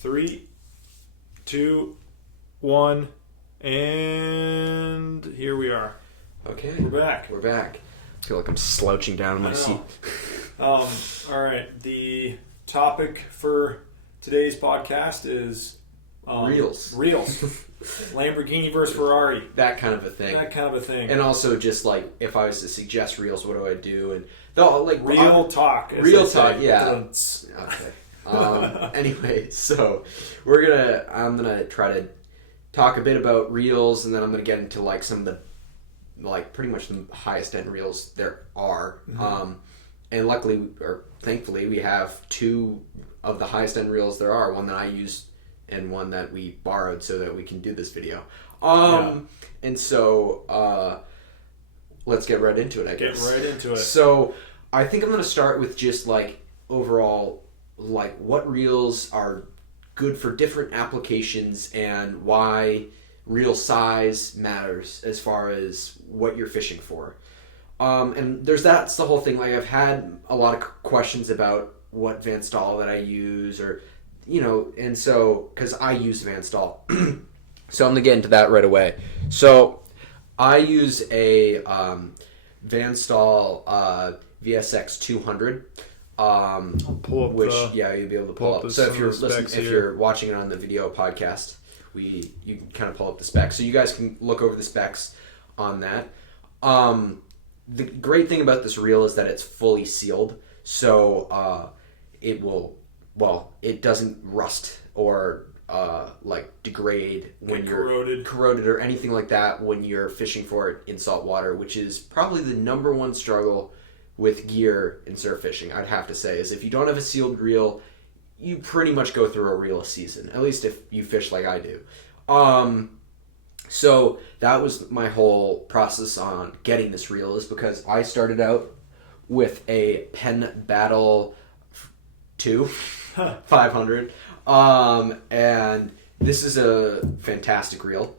3, 2, 1, and here we are. Okay. We're back. I feel like I'm slouching down in my seat. All right. The topic for today's podcast is Reels. Lamborghini versus Ferrari. That kind of a thing. And also just like if I was to suggest reels, what do I do? And real talk. Real talk, yeah. Okay. Anyway, so I'm gonna try to talk a bit about reels, and then I'm gonna get into like some of the pretty much the highest end reels there are. Mm-hmm. And luckily or thankfully we have two of the highest end reels there are, one that I use and one that we borrowed so that we can do this video. And so let's get right into it, I guess. Get right into it. So I think I'm going to start with just like overall like what reels are good for different applications and why reel size matters as far as what you're fishing for. And that's the whole thing. Like I've had a lot of questions about what Van Staal that I use, or and so because I use Van Staal, so I'm gonna get into that right away. So I use a Van Staal VSX 200. I'll pull up you'll be able to pull up. So if you're watching it on the video podcast, you can kind of pull up the specs, so you guys can look over the specs on that. The great thing about this reel is that it's fully sealed, so it doesn't rust or degrade when you're corroded or anything like that when you're fishing for it in salt water, which is probably the number one struggle with gear in surf fishing, I'd have to say, is if you don't have a sealed reel, you pretty much go through a reel a season, at least if you fish like I do. So that was my whole process on getting this reel, is because I started out with a Penn Battle 2 500, and this is a fantastic reel.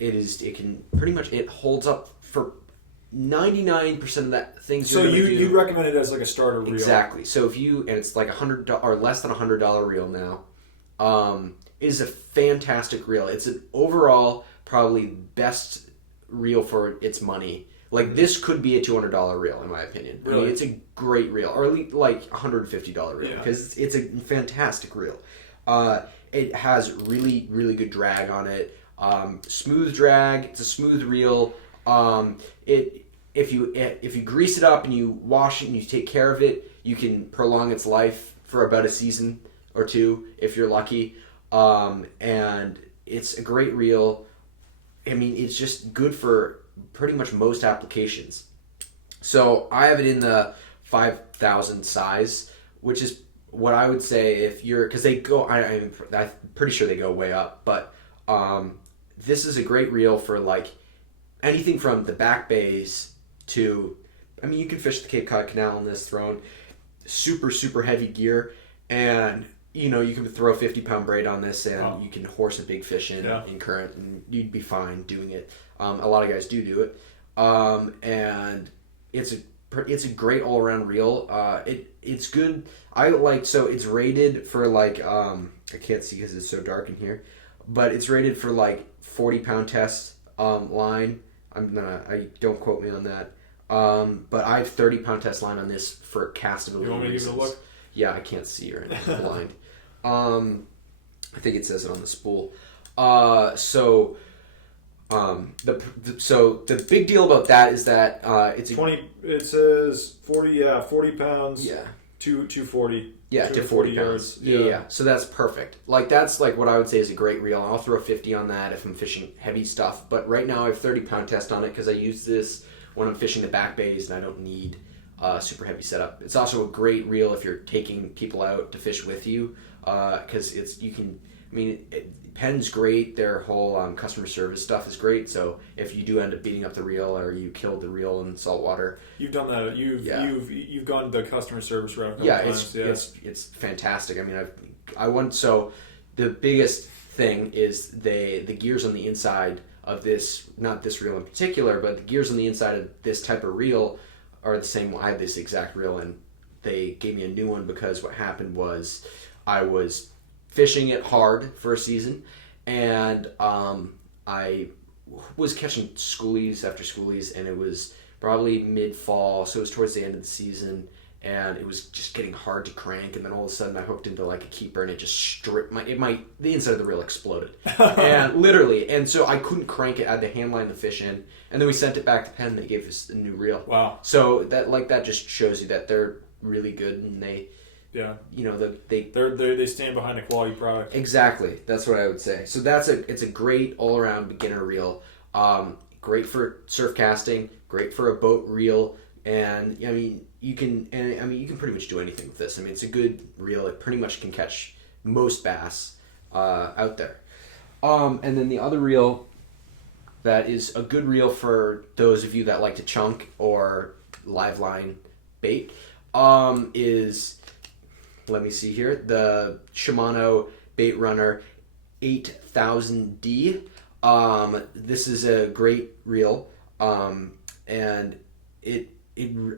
It holds up for 99% of that things. So you recommend it as like a starter reel? Exactly. So and it's like $100 or less than $100 reel now. It is a fantastic reel. It's an overall probably best reel for its money. Like this could be a $200 reel in my opinion. Really? I mean, it's a great reel, or at least like $150 reel, because it's a fantastic reel. It has really, really good drag on it. Smooth drag. It's a smooth reel. If you grease it up and you wash it and you take care of it, you can prolong its life for about a season or two if you're lucky. And it's a great reel. I mean, it's just good for pretty much most applications. So I have it in the 5,000 size, which is what I would say if you're, because they go, I'm pretty sure they go way up, but this is a great reel for like anything from the back bays to, I mean, you can fish the Cape Cod Canal in this throwing super, super heavy gear, and you can throw a 50-pound braid on this and you can horse a big fish in current, and you'd be fine doing it. A lot of guys do it. And it's a great all-around reel. It's good. So it's rated for like, I can't see because it's so dark in here, but it's rated for like 40-pound test line. Don't quote me on that. But I have 30-pound test line on this for castability. You want me to give it a look? Yeah, I can't see or anything. I'm blind. I think it says it on the spool. So the big deal about that is that it's 20. It says 40. Yeah, 40 pounds. Yeah. 240. Yeah, to 40 pounds. Yeah. So that's perfect. Like that's like what I would say is a great reel. I'll throw a 50 on that if I'm fishing heavy stuff. But right now I have 30-pound test on it because I use this when I'm fishing the back bays and I don't need super heavy setup. It's also a great reel if you're taking people out to fish with you, because Penn's great. Their whole customer service stuff is great. So if you do end up beating up the reel or you killed the reel in salt water, you've done that. You've gone the customer service route. It's fantastic. I mean, so the biggest thing is the gears on the inside of this, not this reel in particular, but the gears on the inside of this type of reel are the same. I had this exact reel and they gave me a new one because what happened was I was fishing it hard for a season, and I was catching schoolies after schoolies, and it was probably mid-fall, so it was towards the end of the season, and it was just getting hard to crank, and then all of a sudden I hooked into like a keeper, and it just stripped the inside of the reel exploded, and literally, and so I couldn't crank it. I had to hand line the fish in, and then we sent it back to Penn. They gave us a new reel. Wow! So that just shows you that they're really good, and they stand behind a quality product. Exactly, that's what I would say. So it's a great all around beginner reel. Great for surf casting, great for a boat reel, and you can pretty much do anything with this. I mean, it's a good reel. It pretty much can catch most bass out there. And then the other reel that is a good reel for those of you that like to chunk or live line bait is, let me see here, the Shimano Bait Runner 8000D. This is a great reel, and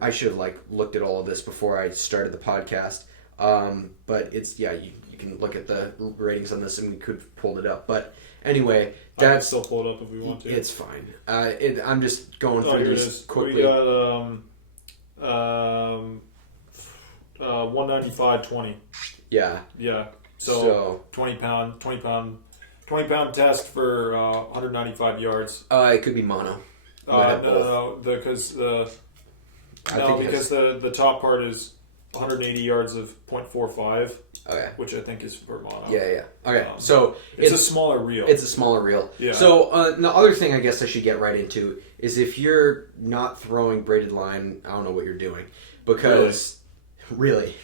I should have looked at all of this before I started the podcast, but it's, you can look at the ratings on this, and we could have pulled it up, but anyway, I can still pull it up if we want to. It's fine. I'm just going through this quickly. We got 195.20. Yeah. So 20 pound test for 195 yards. It could be mono. No, because the top part is 180 yards of .45. Okay. Which I think is for mono. Yeah. Okay. So it's a smaller reel. It's a smaller reel. Yeah. So the other thing I guess I should get right into is if you're not throwing braided line, I don't know what you're doing, because really,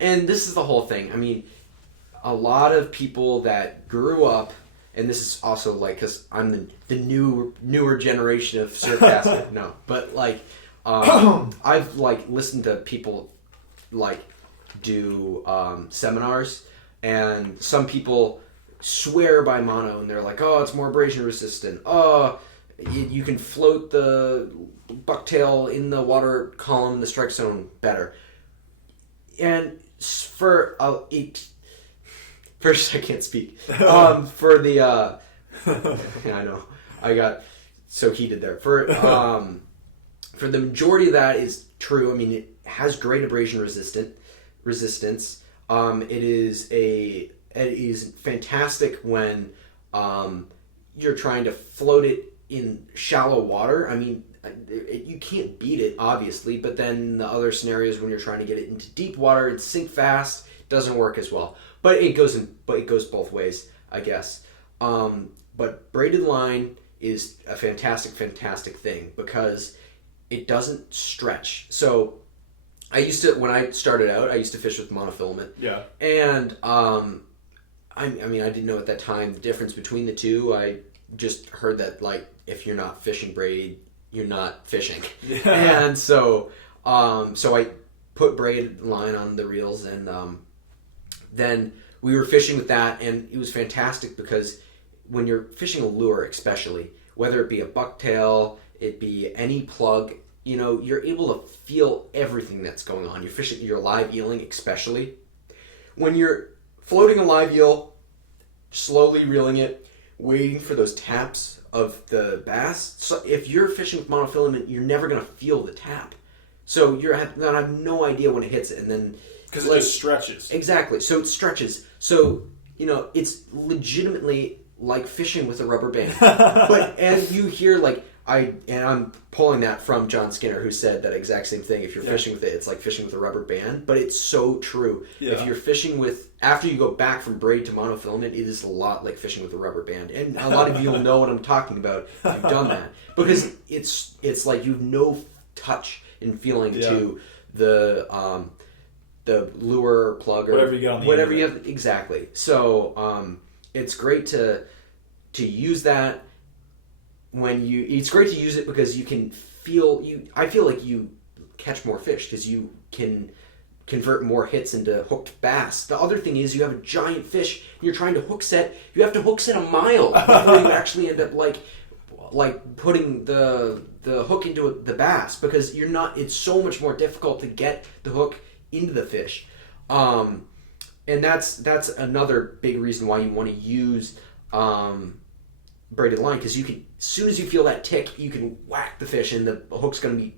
and this is the whole thing. I mean, a lot of people that grew up, and this is also because I'm the newer generation of surfcaster. No, but I've listened to people do seminars, and some people swear by mono, and they're like, oh, it's more abrasion resistant. Oh, you can float the bucktail in the water column, the strike zone better. And first, I can't speak. For the I know I got so heated there. For the majority of that is true. I mean, it has great abrasion resistance. It is fantastic when you're trying to float it in shallow water. I mean, you can't beat it, obviously, but then the other scenarios when you're trying to get it into deep water and sink fast doesn't work as well. But it goes both ways, I guess. But braided line is a fantastic thing because it doesn't stretch. So when I started out, I used to fish with monofilament. Yeah. And I didn't know at that time the difference between the two. I just heard that if you're not fishing braid, you're not fishing. Yeah. And so I put braided line on the reels, and then we were fishing with that, and it was fantastic because when you're fishing a lure, especially, whether it be a bucktail, it be any plug, you're able to feel everything that's going on. You're fishing, you're live eeling, especially. When you're floating a live eel, slowly reeling it, waiting for those taps of the bass. So if you're fishing with monofilament, you're never going to feel the tap. So you're going to have no idea when it hits it, and then because it just stretches. Exactly. So it stretches. So it's legitimately like fishing with a rubber band. And you hear I'm pulling that from John Skinner, who said that exact same thing. If you're fishing with it, it's like fishing with a rubber band. But it's so true. Yeah. If you're fishing after you go back from braid to monofilament, it is a lot like fishing with a rubber band. And a lot of you will know what I'm talking about if you've done that. Because it's like you have no touch and feeling to the lure plug or whatever you got on the whatever you have. Exactly. So it's great to use that. It's great to use it because you can I feel like you catch more fish because you can convert more hits into hooked bass. The other thing is you have a giant fish and you're trying to hook set. You have to hook set a mile before you actually end up putting the hook into the bass, because it's so much more difficult to get the hook into the fish. and that's another big reason why you want to use braided line, because you can, as soon as you feel that tick, you can whack the fish and the hook's going to be,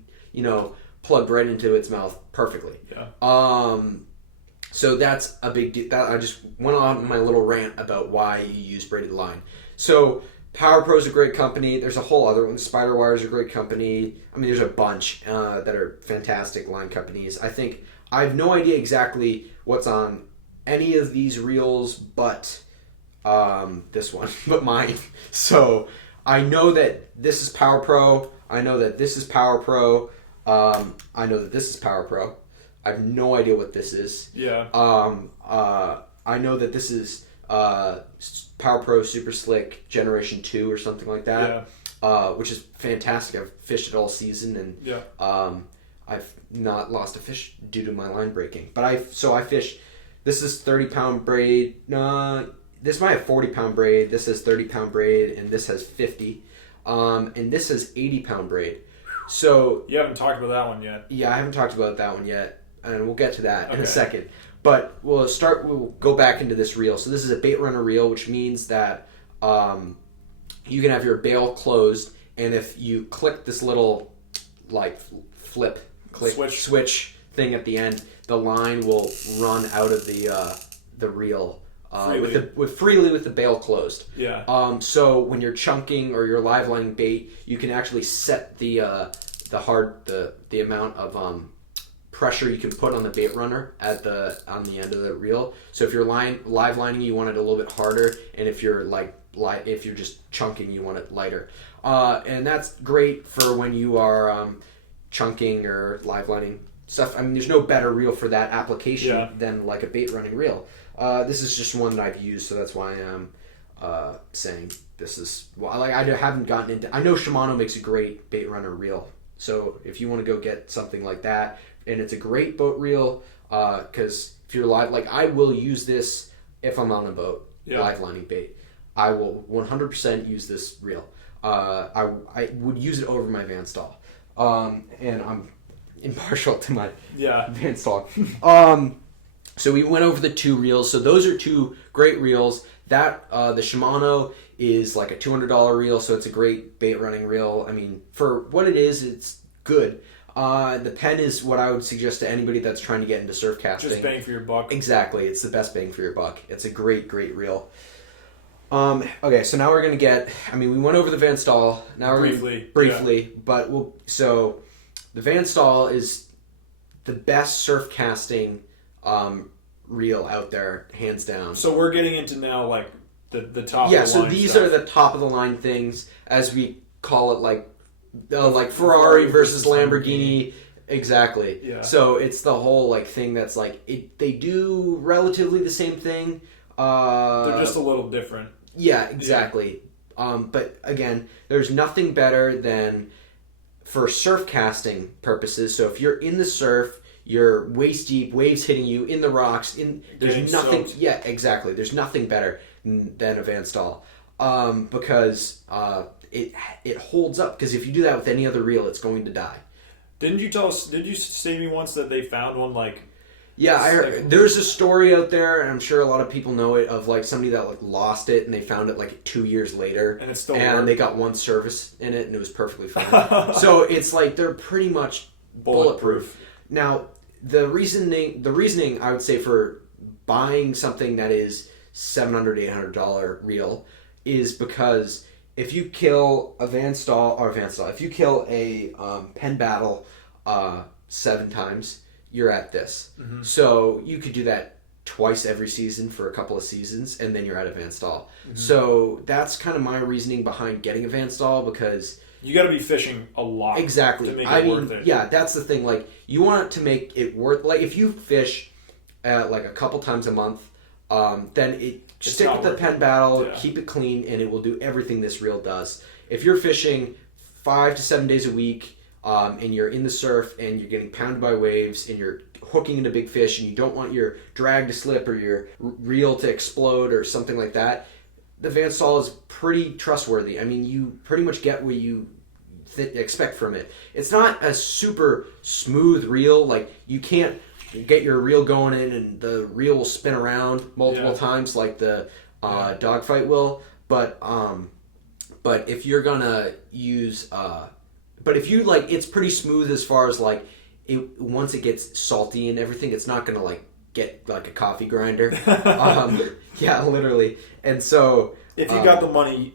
plugged right into its mouth perfectly. Yeah. So that's a big deal. I just went on my little rant about why you use braided line. So Power Pro is a great company. There's a whole other one. Spider Wire is a great company. I mean, there's a bunch that are fantastic line companies. I have no idea exactly what's on any of these reels, but this one, but mine. So I know that this is Power Pro. I know that this is Power Pro. I know that this is Power Pro. I have no idea what this is. Yeah. I know that this is Power Pro Super Slick Generation 2 or something like that. Yeah. Which is fantastic. I've fished it all season, and yeah. I've not lost a fish due to my line breaking. But I fish. This is 30-pound braid. This might have 40-pound braid. This has 30-pound braid, and this has 50. And this has 80-pound braid. So you haven't talked about that one yet. Yeah, I haven't talked about that one yet, and we'll get to that in a second. But we'll go back into this reel. So this is a bait runner reel, which means that you can have your bail closed, and if you click this little switch thing at the end, the line will run out of the reel freely with the bail closed. Yeah. So when you're chunking or you're live lining bait, you can actually set the amount of pressure you can put on the bait runner on the end of the reel. So if you're live lining, you want it a little bit harder, and if you're if you're just chunking, you want it lighter. And that's great for when you are chunking or live lining stuff. I mean, there's no better reel for that application than like a bait running reel. This is just one that I've used, so that's why I'm saying this is. Well, I haven't gotten into. I know Shimano makes a great bait runner reel, so if you want to go get something like that, and it's a great boat reel, because if you're live, I will use this if I'm on a boat live lining bait. I will 100% use this reel. I would use it over my Van Stahl, and I'm impartial to my Van Stahl. So we went over the two reels. So those are two great reels. That the Shimano is like a $200 reel, so it's a great bait running reel. I mean, for what it is, it's good. The Pen is what I would suggest to anybody that's trying to get into surf casting. Just bang for your buck. Exactly, it's the best bang for your buck. It's a great reel. Okay, so now we're gonna get. I mean, we went over the Van Stahl. Now we're briefly, but so the Van Stahl is the best surf casting reel out there, hands down. So we're getting into now the top of the line. Yeah, so these are the top of the line things, as we call it, like Ferrari versus Lamborghini. Exactly. Yeah. So it's the whole thing that's they do relatively the same thing. They're just a little different. Yeah, exactly. Yeah. But again, there's nothing better than for surf casting purposes. So if you're in the surf, you're waist deep, waves hitting you in the rocks. There's nothing. Soaked. Yeah, exactly. There's nothing better than a Van Stahl, because it holds up. Because if you do that with any other reel, it's going to die. Didn't you tell us? Did you say to me once that they found one Yeah, I heard, there's a story out there, and I'm sure a lot of people know it, of somebody that lost it and they found it 2 years later, and it's still they got one service in it and it was perfectly fine. So it's they're pretty much bulletproof. Now the reasoning I would say for buying something that is $700, $800 reel is because if you kill a Van Stahl, if you kill a Penn Battle 7 times, you're at this. Mm-hmm. So you could do that twice every season for a couple of seasons, and then you're at a Van Stahl. Mm-hmm. So that's kind of my reasoning behind getting a Van Stahl, because you got to be fishing a lot. Exactly. To make it worth it. Yeah, that's the thing. You want it to make it worth. If you fish a couple times a month, then stick with the Penn Battle, keep it clean, and it will do everything this reel does. If you're fishing 5 to 7 days a week, and you're in the surf and you're getting pounded by waves and you're hooking into big fish and you don't want your drag to slip or your reel to explode or something like that, the Van Stahl is pretty trustworthy. I mean, you pretty much get what you expect from it. It's not a super smooth reel. You can't get your reel going in, and the reel will spin around multiple times like the dogfight will. But if you're gonna use, but if you like, it's pretty smooth as far as like once it gets salty and everything, it's not gonna like get like a coffee grinder. Yeah, literally. And so if you got the money,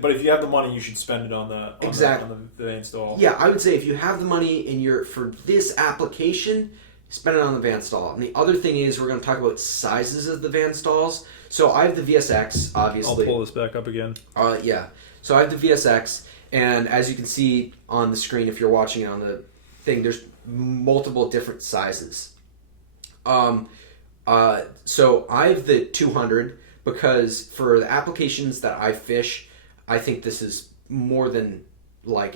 but if you have the money, you should spend it on the Van Stall. Yeah, I would say if you have the money for this application, spend it on the Van Stall. And the other thing is we're going to talk about sizes of the Van Stalls. So I have the VSX, obviously. I'll pull this back up again. Yeah. So I have the VSX, and as you can see on the screen, if you're watching it on the thing, there's multiple different sizes. So I have the 200 because for the applications that I fish, I think this is more than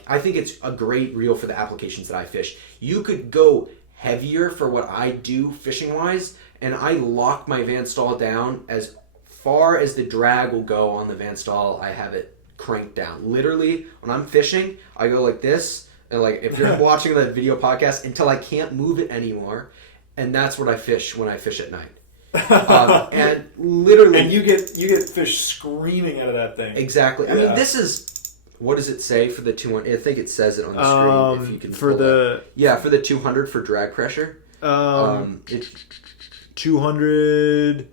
I think it's a great reel for the applications that I fish. You could go heavier for what I do fishing wise, and I lock my Van Stall down as far as the drag will go on the Van Stall. I have it cranked down. Literally, when I'm fishing, I go like this, and like if you're watching the video podcast, until I can't move it anymore, and that's what I fish when I fish at night. And literally, and you get fish screaming out of that thing. Exactly. I mean, this is. What does it say for the 200? I think it says it on the screen. If you can for the for the 200 for drag pressure. 200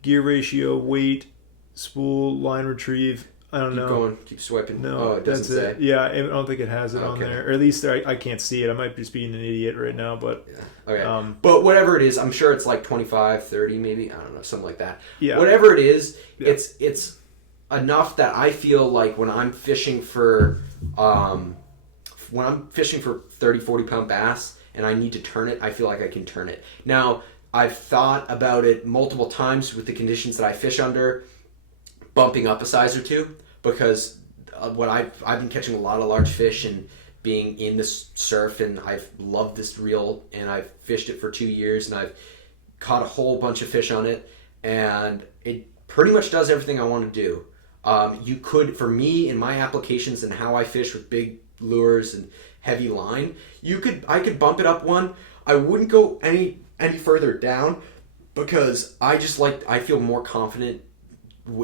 gear ratio, weight, spool, line retrieve. I don't know. Keep swiping. No, it doesn't say. Yeah, I don't think it has it on there. Or at least I can't see it. I might just be an idiot right now, but okay. But whatever it is, I'm sure it's like 25, 30 maybe. I don't know, something like that. Yeah. Whatever it is, it's enough that I feel like when I'm fishing for 30, 40 pound bass and I need to turn it, I feel like I can turn it. Now, I've thought about it multiple times with the conditions that I fish under, bumping up a size or two, because what I've been catching a lot of large fish and being in this surf, and I've loved this reel, and I've fished it for 2 years, and I've caught a whole bunch of fish on it, and it pretty much does everything I want to do. You could, for me, in my applications and how I fish with big lures and heavy line, I could bump it up one. I wouldn't go any further down because I feel more confident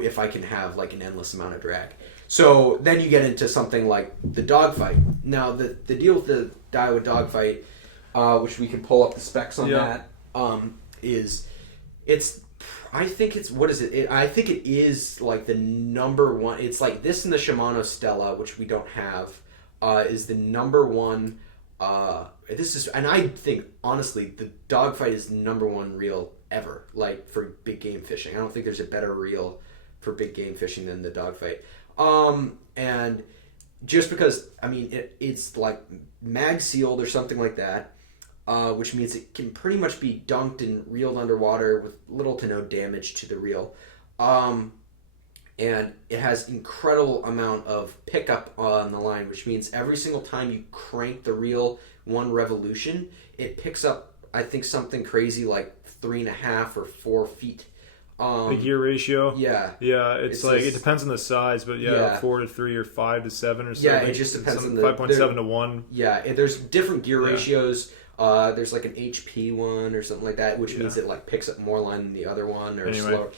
if I can have like an endless amount of drag. So then you get into something like the dogfight. Now the deal with the Daiwa dogfight, which we can pull up the specs on that, is I think it's what is it? I think it is like the number one. It's like this and the Shimano Stella, which we don't have, is the number one. This is, and I think honestly, the dogfight is the number one reel ever. Like for big game fishing, I don't think there's a better reel for big game fishing than the dogfight. And just because it's like mag sealed or something like that. Which means it can pretty much be dunked and reeled underwater with little to no damage to the reel. And it has incredible amount of pickup on the line, which means every single time you crank the reel one revolution, it picks up, I think, something crazy like 3.5 or 4 feet. The gear ratio? Yeah. Yeah, it's like, it depends on the size, but 4 to 3 or 5 to 7 or something. Yeah, it just depends on the... 5.7 to 1. Yeah, there's different gear ratios. There's like an HP one or something like that, which means it like picks up more line than the other one or slower.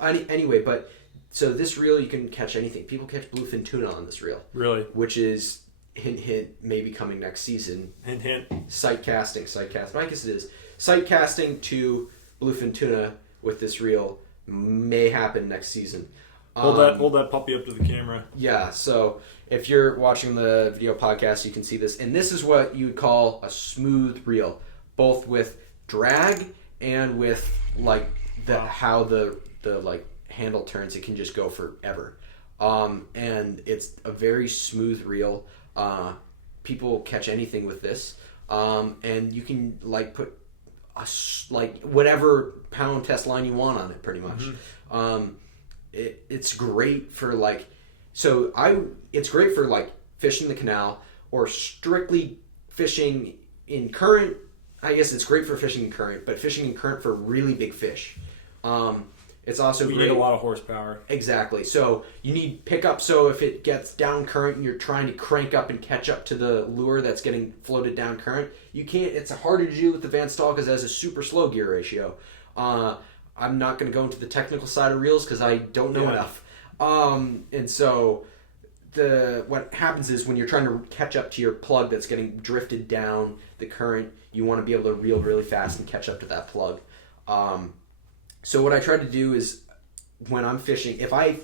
Anyway, but so this reel you can catch anything. People catch bluefin tuna on this reel. Really? Which is hint hint maybe coming next season. Hint hint. Sight casting. But I guess it is. Sight casting to bluefin tuna with this reel may happen next season. Hold that puppy up to the camera. Yeah, so if you're watching the video podcast, you can see this. And this is what you would call a smooth reel, both with drag and with like how the like handle turns. It can just go forever. And it's a very smooth reel. People catch anything with this. And you can like put whatever pound test line you want on it pretty much. Mm-hmm. It's great for like, it's great for like fishing the canal or strictly fishing in current. I guess it's great for fishing in current, but fishing in current for really big fish. It's also You great. need a lot of horsepower. Exactly. So you need pickup. So if it gets down current and you're trying to crank up and catch up to the lure that's getting floated down current, you can't. It's harder to do with the Van Staal because it has a super slow gear ratio. I'm not going to go into the technical side of reels because I don't know enough. And so what happens is when you're trying to catch up to your plug that's getting drifted down the current, you want to be able to reel really fast and catch up to that plug. So what I try to do is when I'm fishing, if I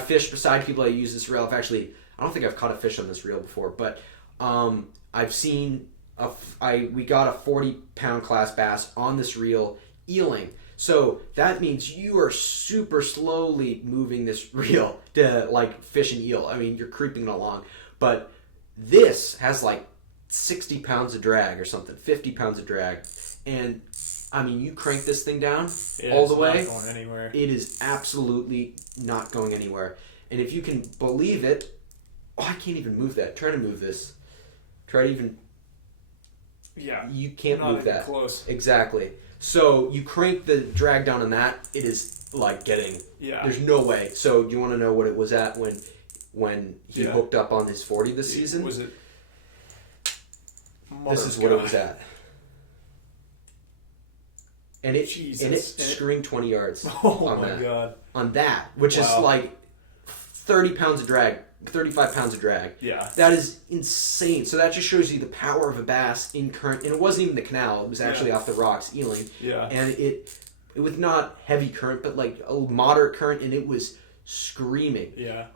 fish beside people that use this reel. I don't think I've caught a fish on this reel before, but I've seen we got a 40-pound class bass on this reel eeling. So that means you are super slowly moving this reel to like fish an eel. I mean, you're creeping it along, but this has like 60 pounds of drag or something, 50 pounds of drag, and I mean, you crank this thing down all the way. It's not going anywhere. It is absolutely not going anywhere. And if you can believe it, I can't even move that. Try to move this. Try to even. Yeah. You can't move that. Close. Exactly. So you crank the drag down on that. It is like getting. Yeah. There's no way. So do you want to know what it was at when he hooked up on his 40 this season? Was it? This is what it was at. And it screamed 20 yards on that. God. On that, which is like 30 pounds of drag, 35 pounds of drag. Yeah. That is insane. So that just shows you the power of a bass in current. And it wasn't even the canal. It was actually off the rocks, eeling. Yeah. And it was not heavy current, but like a moderate current, and it was screaming. Yeah.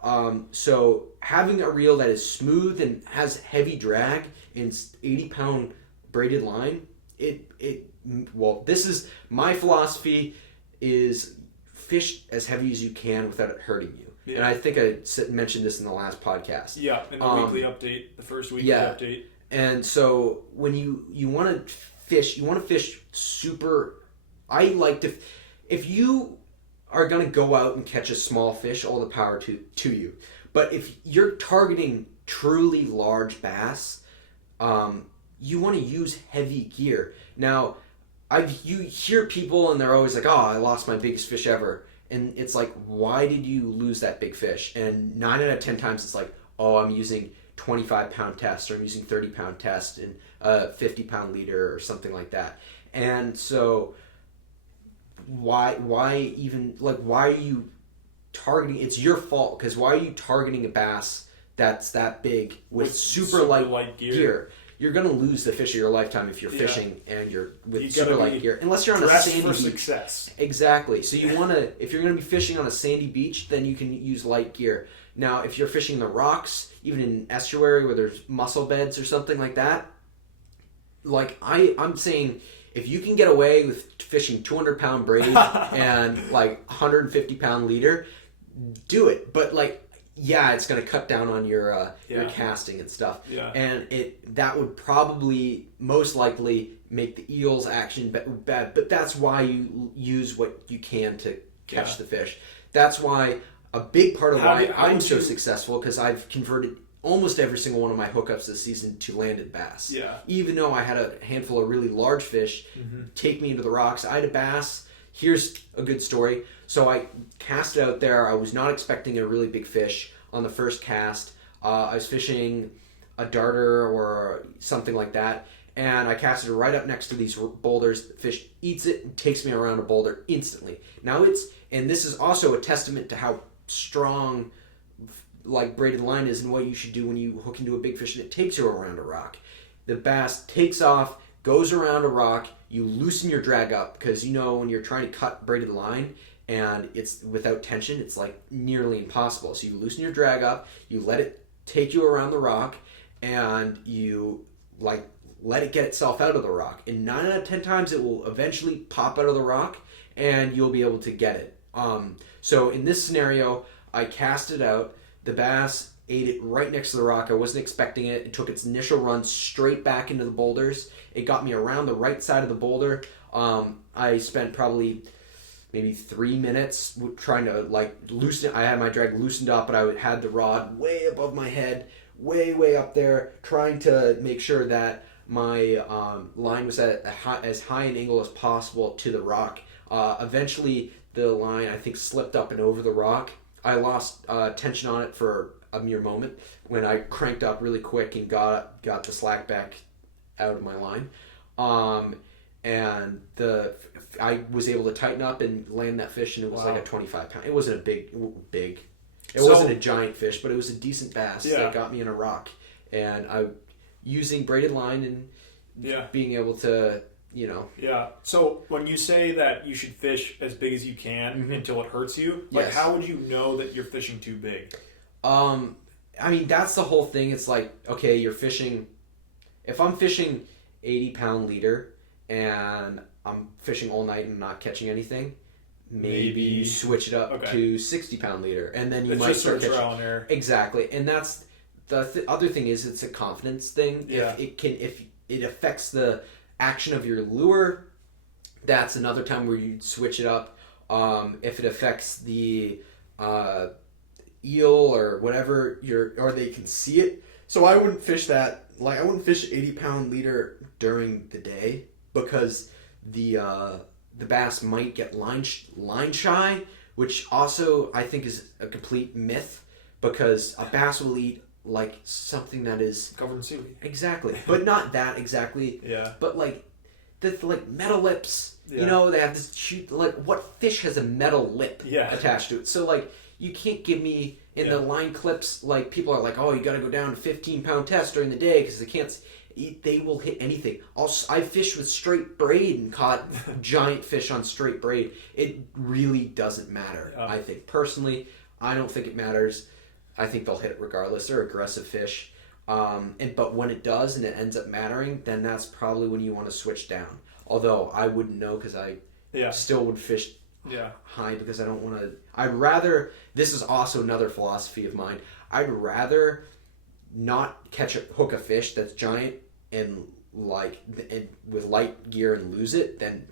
So having a reel that is smooth and has heavy drag and 80-pound braided line, this is my philosophy: is fish as heavy as you can without it hurting you. Yeah. And I think I mentioned this in the last podcast. Yeah, in the weekly update, the first weekly update. And so when you want to fish super. I like to, if you are going to go out and catch a small fish, all the power to you. But if you're targeting truly large bass, you want to use heavy gear. Now, you hear people and they're always like, "Oh, I lost my biggest fish ever," and it's like, why did you lose that big fish? And 9 out of 10 times it's like, "Oh, I'm using 25-pound test, or I'm using 30-pound test and a 50-pound leader or something like that." And so, why are you targeting? It's your fault, because why are you targeting a bass that's that big with super light gear? You're going to lose the fish of your lifetime if you're fishing and you're with super light gear. Unless you're on a sandy beach. Success. Exactly. So you want to, if you're going to be fishing on a sandy beach, then you can use light gear. Now, if you're fishing the rocks, even in an estuary where there's mussel beds or something like that, like I'm saying, if you can get away with fishing 200-pound braid and like 150-pound leader, do it. But like, yeah, it's going to cut down on your casting and stuff. Yeah. And that would probably most likely make the eel's action bad. But that's why you use what you can to catch the fish. That's why a big part of why I'm so successful, because I've converted almost every single one of my hookups this season to landed bass. Yeah. Even though I had a handful of really large fish take me into the rocks, I had a bass. Here's a good story. So I cast it out there. I was not expecting a really big fish on the first cast. I was fishing a darter or something like that, and I casted it right up next to these boulders. The fish eats it and takes me around a boulder instantly. Now and this is also a testament to how strong like braided line is and what you should do when you hook into a big fish and it takes you around a rock. The bass takes off, goes around a rock, you loosen your drag up, because when you're trying to cut braided line and it's without tension, it's like nearly impossible. So you loosen your drag up, you let it take you around the rock, and you like let it get itself out of the rock. And 9 out of 10 times it will eventually pop out of the rock and you'll be able to get it. So in this scenario, I cast it out. The bass ate it right next to the rock. I wasn't expecting it. It took its initial run straight back into the boulders. It got me around the right side of the boulder. I spent probably maybe 3 minutes trying to like loosen it. I had my drag loosened up, but I had the rod way above my head, way up there, trying to make sure that my line was at as high an angle as possible to the rock. Eventually, the line, I think, slipped up and over the rock. I lost tension on it for a mere moment when I cranked up really quick and got the slack back out of my line. And I was able to tighten up and land that fish, and it was like a 25 pound. It wasn't a big. It wasn't a giant fish, but it was a decent bass that got me in a rock. And I, using braided line and being able to, you know. Yeah. So when you say that you should fish as big as you can until it hurts you, like how would you know that you're fishing too big? I mean, that's the whole thing. It's like, okay, you're fishing. If I'm fishing 80-pound leader and I'm fishing all night and not catching anything, maybe you switch it up to 60-pound leader, and then you might start catching. Trial and error. Exactly, and that's the other thing is it's a confidence thing. Yeah. If it affects the action of your lure, that's another time where you switch it up. If it affects the eel or whatever, or they can see it. So I wouldn't fish that. Like, I wouldn't fish 80-pound leader during the day because the bass might get line shy, which also I think is a complete myth, because a bass will eat like something that is covered in seaweed. Exactly, but not that exactly. Yeah. But like metal lips. Yeah. You know, they have this what fish has a metal lip attached to it? So like, you can't give me in the line clips, like, people are like, oh, you got to go down to 15-pound test during the day because they can't. They will hit anything. I fished with straight braid and caught giant fish on straight braid. It really doesn't matter. I think personally, I don't think it matters. I think they'll hit it regardless. They're aggressive fish. But when it does and it ends up mattering, then that's probably when you want to switch down. Although I wouldn't know, because I still would fish high, because I don't want to. I'd rather. This is also another philosophy of mine. I'd rather not hook a fish that's giant and with light gear and lose it than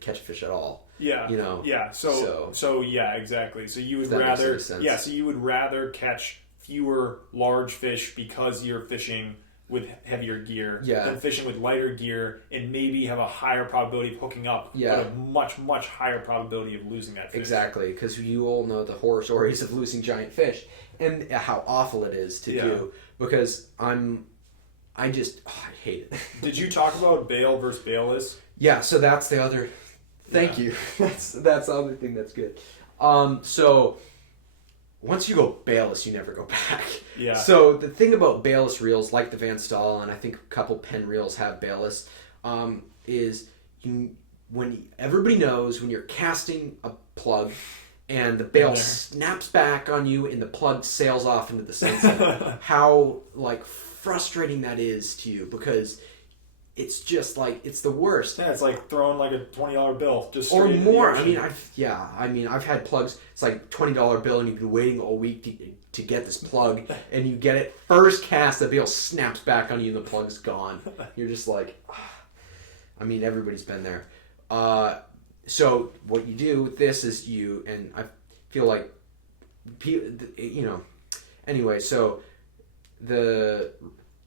catch a fish at all. Yeah. You know. Yeah. So yeah, exactly. So you would rather So you would rather catch fewer large fish because you're fishing with heavier gear than fishing with lighter gear and maybe have a higher probability of hooking up, but a much, much higher probability of losing that fish. Exactly, because you all know the horror stories of losing giant fish and how awful it is to do, because I hate it. Did you talk about bail versus bailless? Yeah, so that's the other... Thank you. That's the other thing that's good. So... once you go bailless, you never go back. Yeah. So the thing about bailless reels, like the Van Staal, and I think a couple Penn reels have bailless, is when everybody knows when you're casting a plug and the bail snaps back on you and the plug sails off into the sunset, how frustrating that is to you, because it's just it's the worst. Yeah, it's like throwing like a $20 bill just or more. I've had plugs. It's like $20 bill, and you've been waiting all week to get this plug, and you get it first cast. The bill snaps back on you, and the plug's gone. You're just like, everybody's been there. So what you do with this is and I feel like, anyway. So the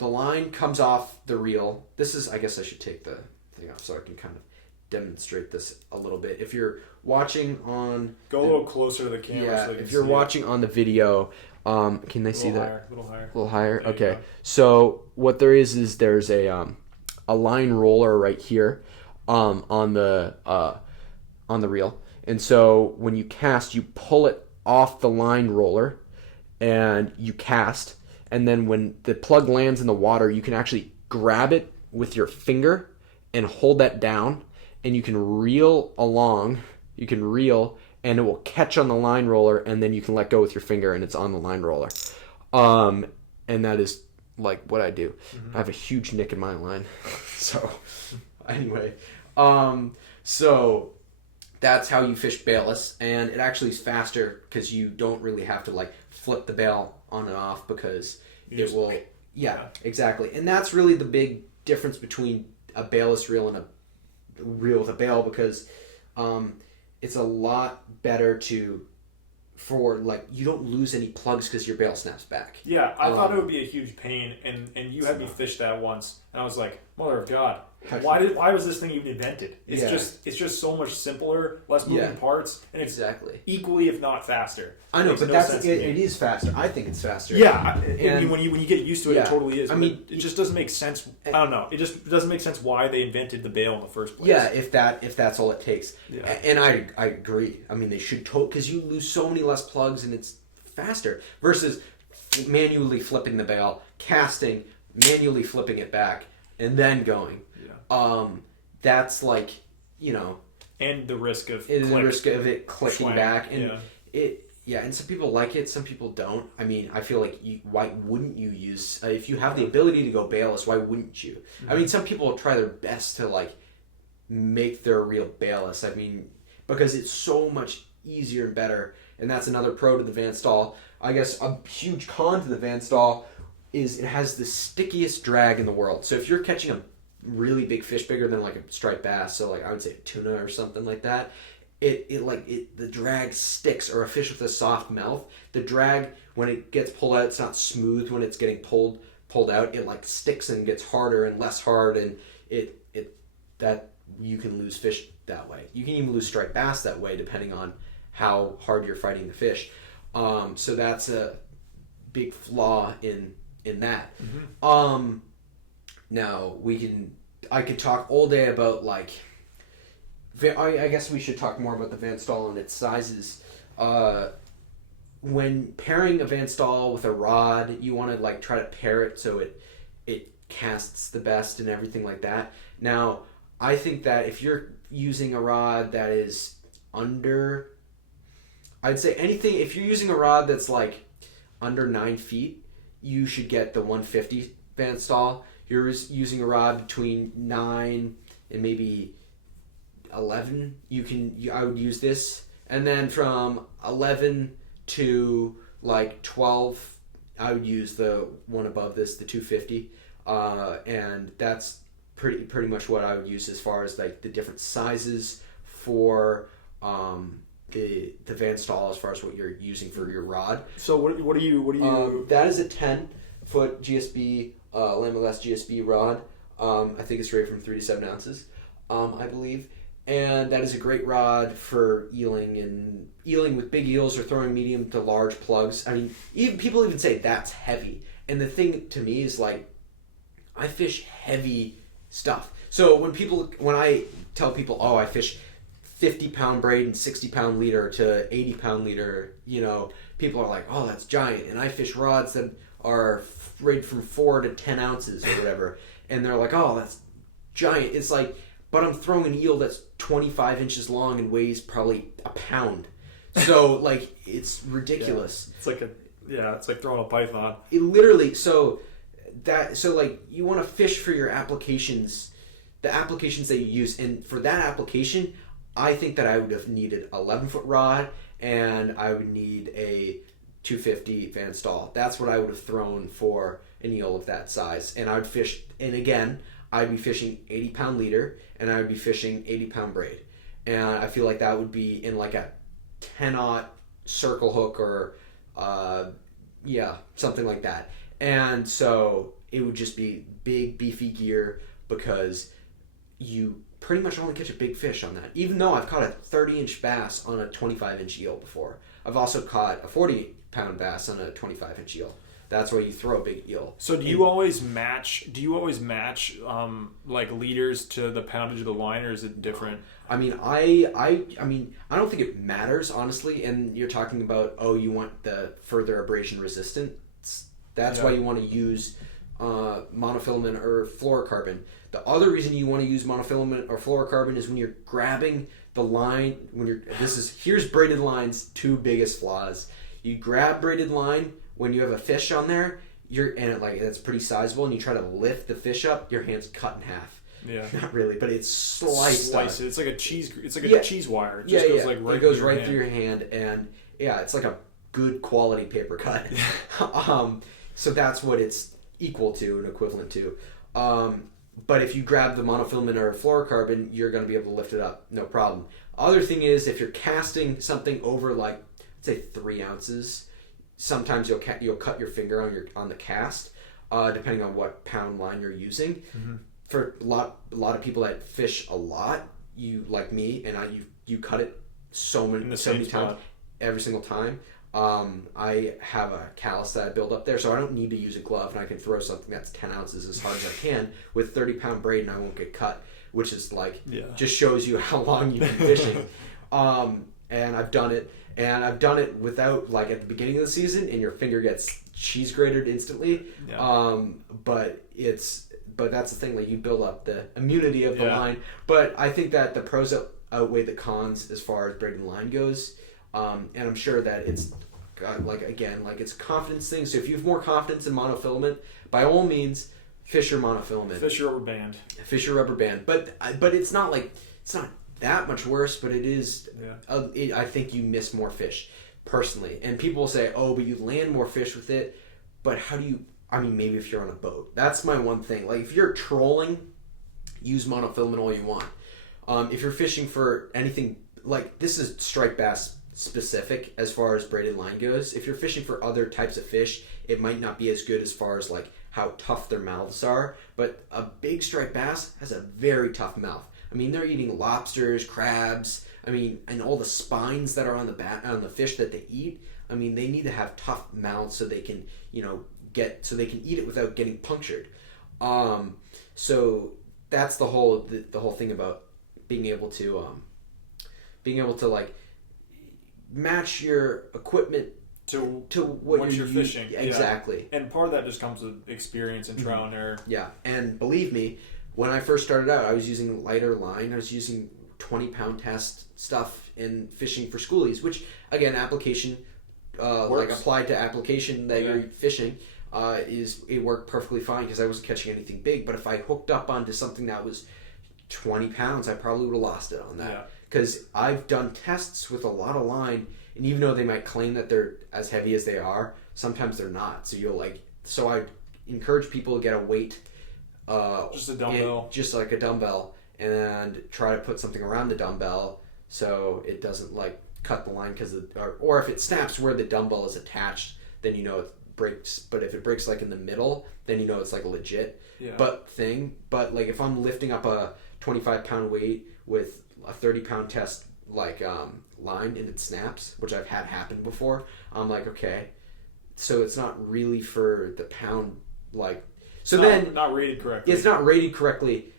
line comes off the reel. This is, I guess I should take the thing off so I can kind of demonstrate this a little bit. If you're watching on... Go a little closer to the camera. Yeah, so if you're watching on the video, can they see that? A little higher. A little higher? Okay. So what there is there's a line roller right here on the reel. And so when you cast, you pull it off the line roller and you cast. And then when the plug lands in the water, you can actually grab it with your finger and hold that down, and you can reel along. You can reel, and it will catch on the line roller, and then you can let go with your finger, and it's on the line roller. And that is what I do. Mm-hmm. I have a huge nick in my line. So anyway, so that's how you fish bailless, and it actually is faster because you don't really have to flip the bail on and off, because it will... Yeah, exactly. And that's really the big difference between a bailless reel and a reel with a bail, because it's a lot better you don't lose any plugs because your bail snaps back. Yeah, I thought it would be a huge pain, and you had me fish that once, and I was like, mother of God, why was this thing even invented? It's just so much simpler, less moving parts, and it's equally, if not faster. I know, but it is faster. I think it's faster. Yeah, and when you get used to it, it totally is. I mean, it just doesn't make sense. I don't know. It just doesn't make sense why they invented the bail in the first place. Yeah, if that's all it takes. Yeah. And I agree. I mean, they should because you lose so many less plugs and it's faster versus manually flipping the bail, casting, manually flipping it back, and then going. Yeah. That's like, and the risk of it clicking back, and and some people like it, some people don't. I mean, I feel like why wouldn't you use if you have the ability to go bailless? Why wouldn't you? Mm-hmm. I mean, some people try their best to like make their reel bailless. I mean, because it's so much easier and better, and that's another pro to the Van Staal. I guess a huge con to the Van Staal is it has the stickiest drag in the world. So if you're catching a really big fish, bigger than like a striped bass, so like I would say a tuna or something like that, the drag sticks, or a fish with a soft mouth, the drag when it gets pulled out, it's not smooth when it's getting pulled out. It like sticks and gets harder and less hard, and that you can lose fish that way. You can even lose striped bass that way, depending on how hard you're fighting the fish. So that's a big flaw in that. Mm-hmm. Now I could talk all day about like. I guess we should talk more about the Van Staal and its sizes. When pairing a Van Staal with a rod, you want to like try to pair it so it casts the best and everything like that. Now, I think that if you're using a rod that is under, I'd say anything, if you're using a rod that's like under 9 feet, you should get the 150 Van Staal. You're using a rod between 9 and maybe 11, I would use this, and then from 11 to like 12, I would use the one above this, the 250, and that's pretty much what I would use as far as like the different sizes for the Van Staal as far as what you're using for your rod. So what do you? That is a 10-foot GSB Lamelless GSB rod. I think it's rated from 3 to 7 ounces, I believe. And that is a great rod for eeling with big eels or throwing medium to large plugs. I mean, people even say that's heavy. And the thing to me is like, I fish heavy stuff. So when I tell people, oh, I fish 50-pound braid and 60-pound leader to 80-pound leader, people are like, oh, that's giant. And I fish rods that are rated from 4 to 10 ounces or whatever. And they're like, oh, that's giant. It's like, but I'm throwing an eel that's 25 inches long and weighs probably a pound. So, like, it's ridiculous. Yeah. It's like throwing a python. It literally, like, you want to fish for your applications, the applications that you use. And for that application, I think that I would have needed an 11-foot rod, and I would need a 250 Van Staal. That's what I would have thrown for an eel of that size. And I would fish, and again, I'd be fishing 80-pound leader, and I would be fishing 80-pound braid. And I feel like that would be in like a 10-aught circle hook or, something like that. And so it would just be big, beefy gear, because you pretty much only catch a big fish on that. Even though I've caught a 30-inch bass on a 25-inch eel before. I've also caught a 40-pound bass on a 25-inch eel. That's where you throw a big eel. So do you always match like leaders to the poundage of the line, or is it different? I mean, I don't think it matters, honestly. And you're talking about, you want the further abrasion resistance. That's why you want to use monofilament or fluorocarbon. The other reason you want to use monofilament or fluorocarbon is when you're grabbing the line. Here's Braided Line's 2 biggest flaws. You grab Braided Line when you have a fish on there, that's pretty sizable, and you try to lift the fish up, your hand's cut in half. Yeah, not really, but it's sliced. It's like a cheese. It's like a cheese wire. It just goes like right. It goes right through your hand, and it's like a good quality paper cut. So that's what it's equal to and equivalent to. But if you grab the monofilament or fluorocarbon, you're going to be able to lift it up, no problem. Other thing is, if you're casting something over like, say 3 ounces. Sometimes you'll cut your finger on the cast, depending on what pound line you're using. Mm-hmm. for a lot of people that fish a lot, you like me, and you cut it so many times, every single time. I have a callus that I build up there, so I don't need to use a glove, and I can throw something that's 10 ounces as hard as I can with 30-pound braid, and I won't get cut, which is just shows you how long you've been fishing. And I've done it without, like, at the beginning of the season, and your finger gets cheese grated instantly. Yeah. But that's the thing, like, you build up the immunity of the line. But I think that the pros outweigh the cons as far as braided line goes. And I'm sure that it's it's a confidence thing. So if you have more confidence in monofilament, by all means, fish your monofilament. Fish your rubber band. But it's not that much worse, but it is. Yeah. I think you miss more fish, personally. And people will say, "Oh, but you land more fish with it." But how do you? I mean, maybe if you're on a boat. That's my one thing. Like, if you're trolling, use monofilament all you want. If you're fishing for anything, like, this is striped bass specific as far as braided line goes. If you're fishing for other types of fish, it might not be as good as far as, like, how tough their mouths are. But a big striped bass has a very tough mouth. I mean, they're eating lobsters, crabs. I mean, and all the spines that are on the fish that they eat. I mean, they need to have tough mouths so they can, they can eat it without getting punctured. So that's the whole thing about being able to like match your equipment to what you're fishing. Exactly. Yeah. And part of that just comes with experience and trial and error. Yeah, and believe me, when I first started out, I was using lighter line. I was using 20-pound test stuff in fishing for schoolies, which, again, application, like applied to application that you're fishing, it worked perfectly fine because I wasn't catching anything big. But if I hooked up onto something that was 20 pounds, I probably would have lost it on that. Because I've done tests with a lot of line, and even though they might claim that they're as heavy as they are, sometimes they're not. So I encourage people to get a weight. Just a dumbbell. Just like a dumbbell, and try to put something around the dumbbell so it doesn't, like, cut the line or if it snaps where the dumbbell is attached, then it breaks. But if it breaks, like, in the middle, then it's like a legit thing. But, like, if I'm lifting up a 25-pound weight with a 30-pound test, like, line, and it snaps, which I've had happen before, I'm like, okay, so it's not really for the pound, like. So not rated correctly. It's not rated correctly.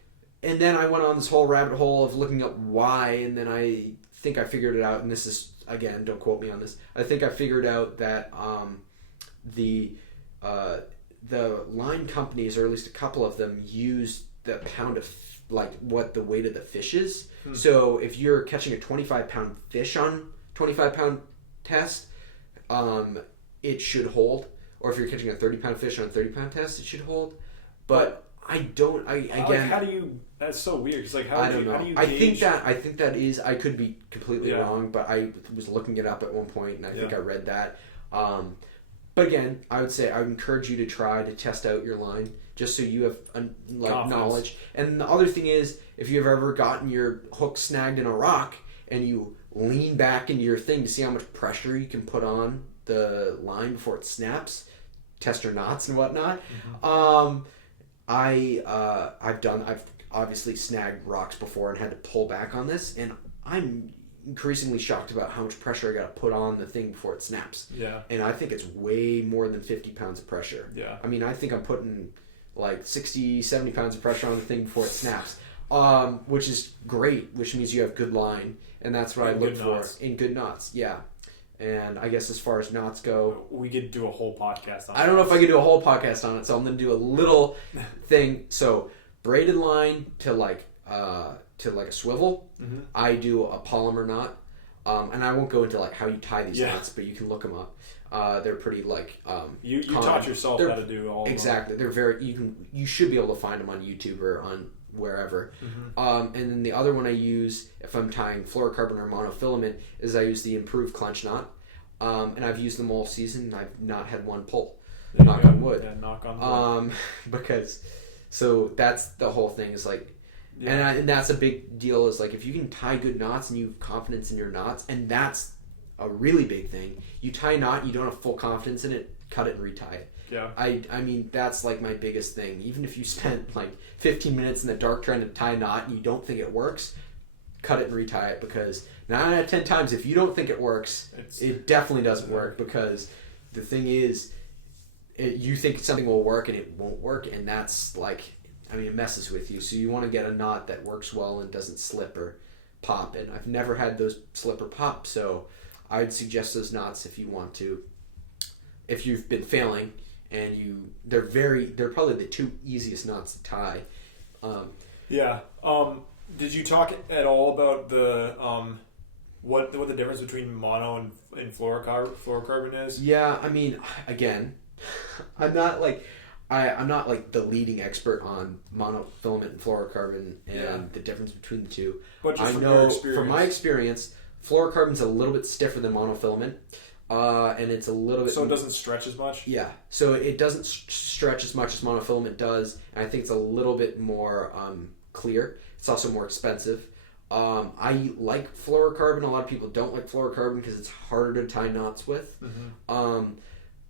And then I went on this whole rabbit hole of looking up why, and then I think I figured it out, and this is, again, don't quote me on this. I think I figured out that the line companies, or at least a couple of them, use the pound of, like, what the weight of the fish is. So if you're catching a 25-pound fish on 25-pound test, it should hold. Or if you're catching a 30-pound fish on a 30-pound test, it should hold. But I don't. Again, how do you? That's so weird. It's like how do you? I think that is. I could be completely wrong, but I was looking it up at one point, and I think I read that. But again, I would encourage you to try to test out your line, just so you have knowledge. And the other thing is, if you've ever gotten your hook snagged in a rock and you lean back into your thing to see how much pressure you can put on the line before it snaps, test your knots and whatnot. I've obviously snagged rocks before and had to pull back on this, and I'm increasingly shocked about how much pressure I got to put on the thing before it snaps. Yeah. And I think it's way more than 50 pounds of pressure. Yeah. I mean, I think I'm putting like 60, 70 pounds of pressure on the thing before it snaps, which is great, which means you have good line, and that's what I look for in good knots. Yeah. And I guess as far as knots go, we could do a whole podcast on it. I don't know if I could do a whole podcast on it, so I'm going to do a little thing. So, braided line to like a swivel, I do a polymer knot. And I won't go into like how you tie these knots, but you can look them up. They're pretty like you taught yourself how to do all exactly. They're very you should be able to find them on YouTube or on wherever. And then the other one I use if I'm tying fluorocarbon or monofilament is I use the improved clench knot. And I've used them all season and I've not had one pull. Knock on wood. Yeah, knock on wood. Because so that's the whole thing is like and that's a big deal is like if you can tie good knots and you have confidence in your knots, and that's a really big thing. You tie a knot, you don't have full confidence in it, cut it and retie it. Yeah. I mean, that's like my biggest thing. Even if you spent like 15 minutes in the dark trying to tie a knot and you don't think it works, cut it and retie it, because 9 out of 10 times if you don't think it works, it definitely doesn't work, because the thing is, you think something will work and it won't work, and that's like, I mean, it messes with you. So you want to get a knot that works well and doesn't slip or pop, and I've never had those slip or pop, so I'd suggest those knots if you want to. If you've been failing, and they're probably the 2 easiest knots to tie. Did you talk at all about the what the difference between mono and fluorocarbon is? Yeah, I mean, again, I'm not like the leading expert on monofilament and fluorocarbon and the difference between the two. But just from my experience, fluorocarbon's a little bit stiffer than monofilament. And it's a little bit... So it doesn't stretch as much? Yeah. So it doesn't stretch as much as monofilament does. And I think it's a little bit more clear. It's also more expensive. I like fluorocarbon. A lot of people don't like fluorocarbon because it's harder to tie knots with. Mm-hmm.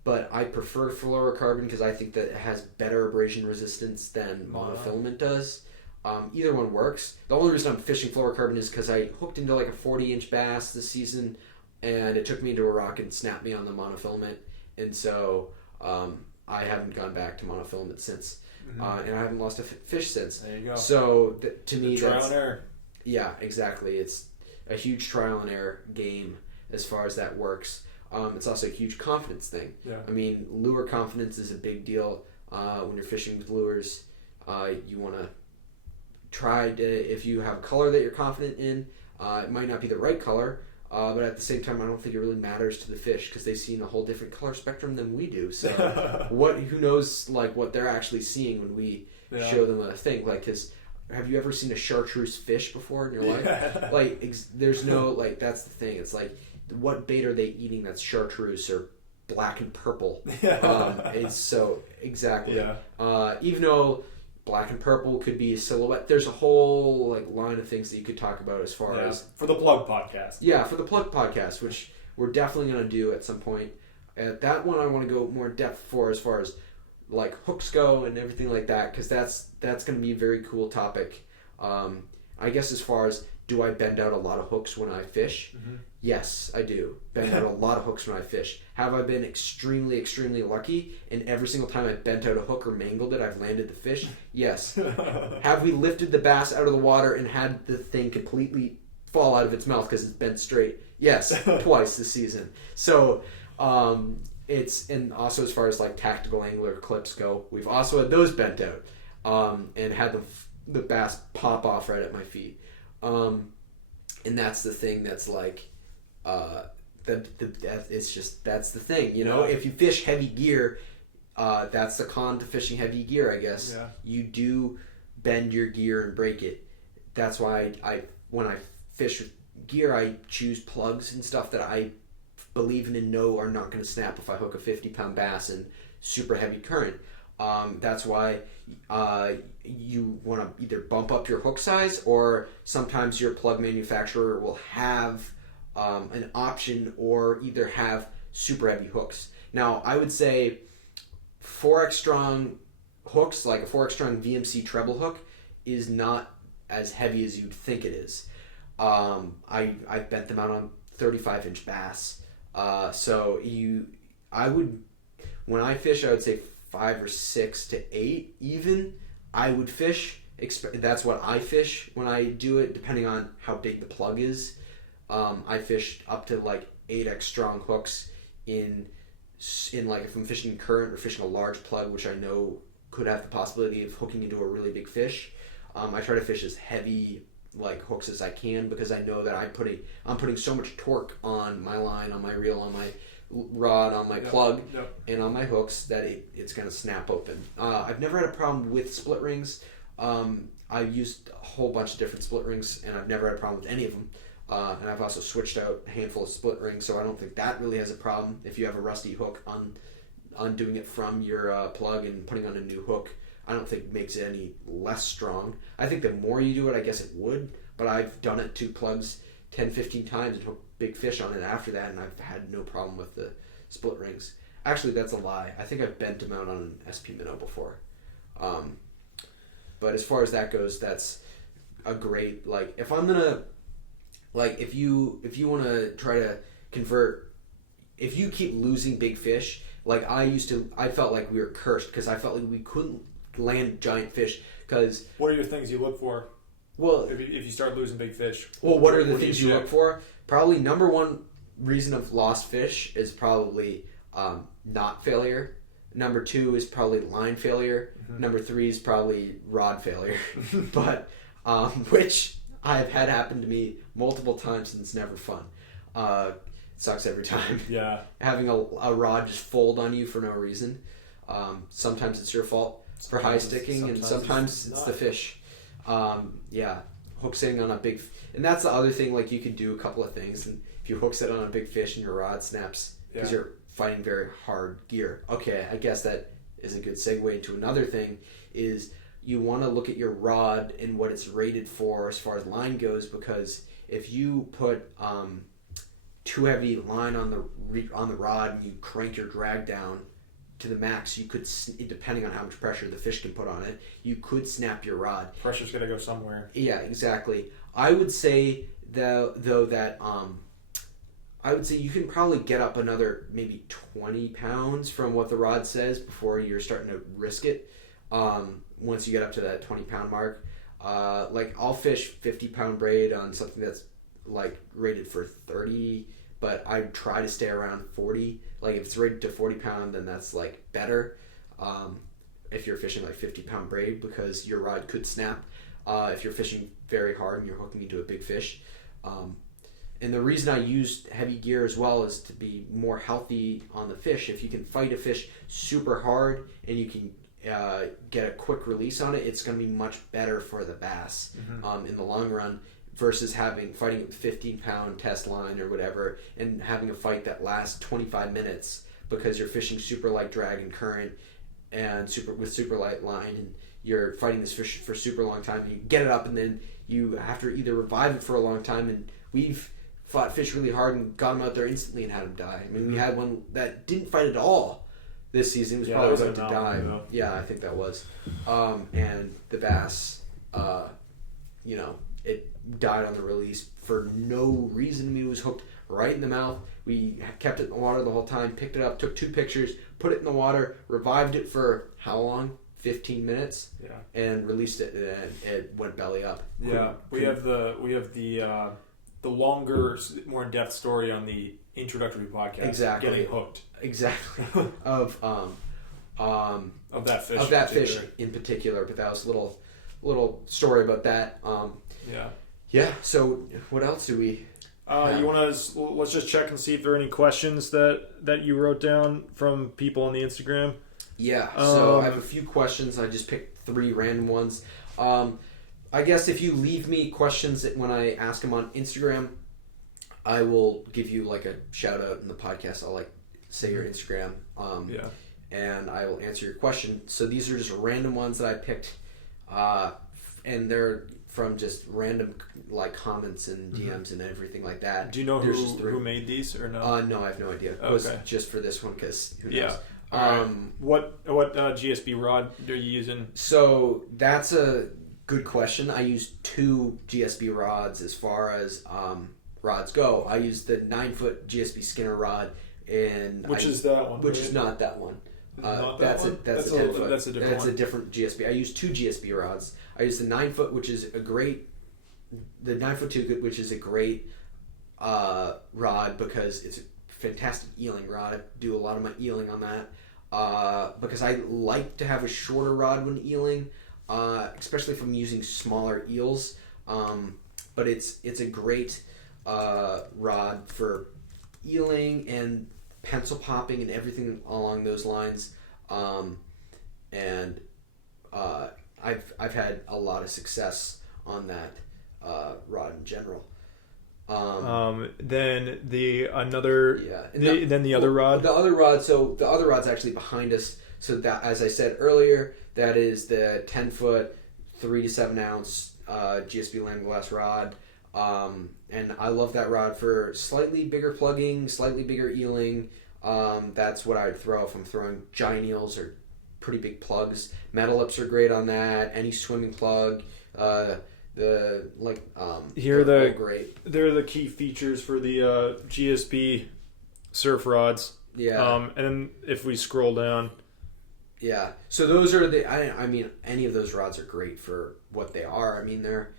But I prefer fluorocarbon because I think that it has better abrasion resistance than monofilament does. Either one works. The only reason I'm fishing fluorocarbon is because I hooked into like a 40-inch bass this season, and it took me into a rock and snapped me on the monofilament, and so I haven't gone back to monofilament since, and I haven't lost a fish since. There you go. So to me, trial and error. Yeah, exactly. It's a huge trial and error game as far as that works. It's also a huge confidence thing. Yeah. I mean, lure confidence is a big deal when you're fishing with lures. You want to try to, if you have a color that you're confident in, it might not be the right color. But at the same time, I don't think it really matters to the fish because they've seen a whole different color spectrum than we do. So, who knows, like, what they're actually seeing when we show them a thing? Like, have you ever seen a Chartreuse fish before in your life? Like, there's no, like, that's the thing. It's like, what bait are they eating that's Chartreuse or black and purple? It's so, exactly. Yeah. Even though black and purple could be a silhouette. There's a whole like line of things that you could talk about as far as for the Plug podcast. Yeah, for the Plug podcast, which we're definitely going to do at some point. That one I want to go more in depth for as far as like hooks go and everything like that, because that's going to be a very cool topic. I guess as far as, do I bend out a lot of hooks when I fish? Mm-hmm. Yes, I do. Bend out a lot of hooks when I fish. Have I been extremely, extremely lucky, and every single time I bent out a hook or mangled it, I've landed the fish? Yes. Have we lifted the bass out of the water and had the thing completely fall out of its mouth because it's bent straight? Yes, twice this season. So, and also as far as like tactical angler clips go, we've also had those bent out, and had the bass pop off right at my feet. And that's the thing that's like, it's just, that's the thing, you know. If you fish heavy gear, that's the con to fishing heavy gear, I guess. Yeah. You do bend your gear and break it. That's why when I fish with gear, I choose plugs and stuff that I believe in and know are not going to snap if I hook a 50-pound bass in super heavy current. That's why you want to either bump up your hook size, or sometimes your plug manufacturer will have an option, or either have super heavy hooks. Now, I would say 4X strong hooks, like a 4X strong VMC treble hook, is not as heavy as you'd think it is. I bent them out on 35-inch bass. When I fish, I would say 5 or 6 to 8 even. I would fish. That's what I fish when I do it, depending on how big the plug is. I fish up to like 8X strong hooks in like if I'm fishing current or fishing a large plug, which I know could have the possibility of hooking into a really big fish. I try to fish as heavy like hooks as I can, because I know that I'm putting so much torque on my line, on my reel, on my rod, on my plug, and on my hooks that it's going to snap open. I've never had a problem with split rings. I've used a whole bunch of different split rings, and I've never had a problem with any of them. And I've also switched out a handful of split rings, so I don't think that really has a problem. If you have a rusty hook, undoing it from your plug and putting on a new hook, I don't think makes it any less strong. I think the more you do it, I guess it would, but I've done it to plugs 10, 15 times and hooked big fish on it after that, and I've had no problem with the split rings. Actually, that's a lie. I think I've bent them out on an SP Minnow before. But as far as that goes, that's a great, like, if I'm gonna, like, if you want to try to convert, if you keep losing big fish, like I felt like we were cursed because I felt like we couldn't land giant fish because. What are your things you look for? Well, if you start losing big fish. Well, what are the things you look for? Probably number one reason of lost fish is probably knot failure. Number two is probably line failure. Mm-hmm. Number three is probably rod failure. But which I've had happen to me multiple times and it's never fun. It sucks every time. Yeah. Having a rod just fold on you for no reason. Sometimes it's your fault for high sticking, and sometimes it's the fish. Yeah, hook sitting on a big, and that's the other thing. Like you could do a couple of things, and if you hook sit on a big fish and your rod snaps because you're fighting very hard gear. Okay, I guess that is a good segue into another thing. Is you want to look at your rod and what it's rated for as far as line goes, because if you put too heavy line on the rod and you crank your drag down to the max, you could, depending on how much pressure the fish can put on it, you could snap your rod. Pressure's got to go somewhere. Yeah, exactly. I would say though that I would say you can probably get up another maybe 20 pounds from what the rod says before you're starting to risk it. Once you get up to that 20 pound mark, like I'll fish 50 pound braid on something that's like rated for 30, but I try to stay around 40. Like if it's rated to 40 pound, then that's like better. If you're fishing like 50 pound braid, because your rod could snap. If you're fishing very hard and you're hooking into a big fish. And the reason I use heavy gear as well is to be more healthy on the fish. If you can fight a fish super hard and you can get a quick release on it, it's going to be much better for the bass in the long run, versus fighting with 15 pound test line or whatever and having a fight that lasts 25 minutes because you're fishing super light drag and current and super light line, and you're fighting this fish for super long time, and you get it up and then you have to either revive it for a long time. And we've fought fish really hard and got them out there instantly and had them die. I mean, we had one that didn't fight at all this season. It was probably about to die. Yeah, I think that was. And the bass, it died on the release for no reason. I mean, it was hooked right in the mouth. We kept it in the water the whole time, picked it up, took 2 pictures, put it in the water, revived it for how long? 15 minutes. Yeah. And released it, and it went belly up. Yeah. We have the longer, more in-depth story on the introductory podcast. Exactly. Getting hooked. Exactly. Of that fish. Of that fish in particular, but that was a little story about that. Yeah. So what else do we? Let's just check and see if there are any questions that you wrote down from people on the Instagram. Yeah. So I have a few questions. I just picked 3 random ones. I guess if you leave me questions when I ask them on Instagram, I will give you like a shout out in the podcast. I'll like say your Instagram. And I will answer your question. So these are just random ones that I picked, and they're from just random like comments and DMs and everything like that. Do you know who made these or no? No, I have no idea. It was just for this one because who knows? Yeah. What GSB rod are you using? So that's a good question. I use 2 GSB rods as far as rods go. I use the 9-foot GSB Skinner rod, and which is that one? Which is not that one. That's a 10-foot. That's a different GSB. I use 2 GSB rods. I use the 9-foot, which is a great, the 9-foot 2, which is a great rod because it's a fantastic eeling rod. I do a lot of my eeling on that because I like to have a shorter rod when eeling, especially if I'm using smaller eels. But it's a great rod for eeling and pencil popping and everything along those lines. I've had a lot of success on that rod in general. Then the other rod. The other rod. So the other rod's actually behind us. So that, as I said earlier, that is the 10-foot, 3 to 7 ounce GSB land glass rod. And I love that rod for slightly bigger plugging, slightly bigger eeling. That's what I'd throw if I'm throwing giant eels or pretty big plugs. Metal lips are great on that. Any swimming plug. They're great. They're the key features for the GSP surf rods. Yeah. And then if we scroll down. Yeah. So those are I mean, any of those rods are great for what they are. I mean, they're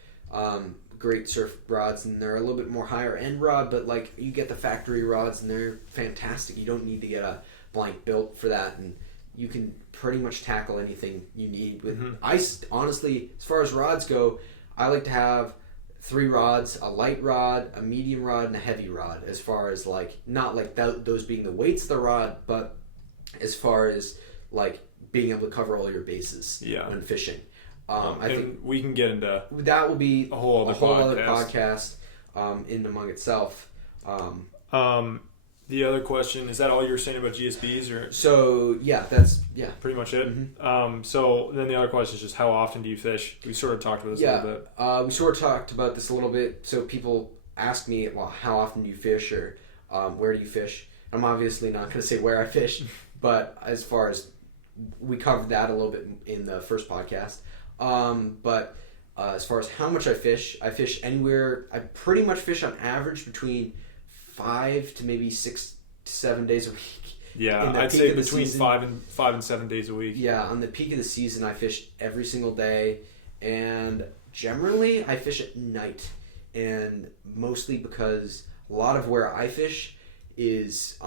great surf rods, and they're a little bit more higher end rod, but like you get the factory rods and they're fantastic. You don't need to get a blank built for that, and you can pretty much tackle anything you need with. I honestly, as far as rods go, I like to have 3 rods: a light rod, a medium rod, and a heavy rod. As far as like, not like those being the weights of the rod, but as far as like being able to cover all your bases when fishing. I think we can get into that. Will be a whole other podcast in among itself. The other question, is that all you're saying about GSPs, or? So that's pretty much it. So then the other question is just how often do you fish? We sort of talked about this a little bit. We sort of talked about this a little bit. So people ask me, well, how often do you fish, or where do you fish? I'm obviously not going to say where I fish, but as far as we covered that a little bit in the first podcast. But as far as how much I fish anywhere. I pretty much fish on average between 5 to maybe 6 to 7 days a week. Yeah, I'd say between 5 and 7 days a week. Yeah, on the peak of the season, I fish every single day, and generally I fish at night, and mostly because a lot of where I fish is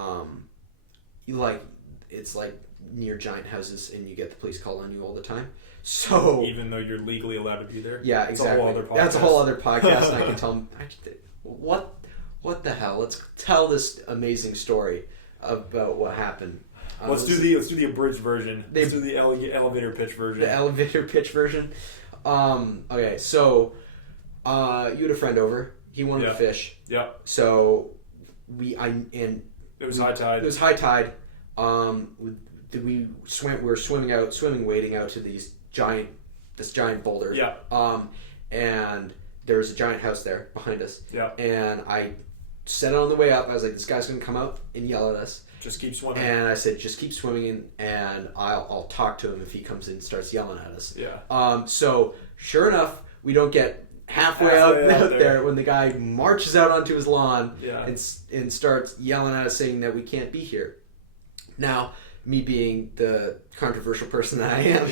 it's like near giant houses, and you get the police called on you all the time. So even though you're legally allowed to be there, yeah, exactly. That's a whole other podcast. And I can tell them what the hell. Let's tell this amazing story about what happened. Let's do the abridged version. Let's do the elevator pitch version. The elevator pitch version. Okay, so you had a friend over. He wanted to fish. Yeah. So it was high tide. It was high tide. We were swimming wading out to this giant boulder. Yeah. And there was a giant house there behind us. Yeah. And I said on the way up, I was like, this guy's gonna come out and yell at us. Just keep swimming. And I said, just keep swimming, and I'll talk to him if he comes in and starts yelling at us. Yeah. So sure enough, we don't get halfway out there when the guy marches out onto his lawn and starts yelling at us, saying that we can't be here. Now, me being the controversial person that I am,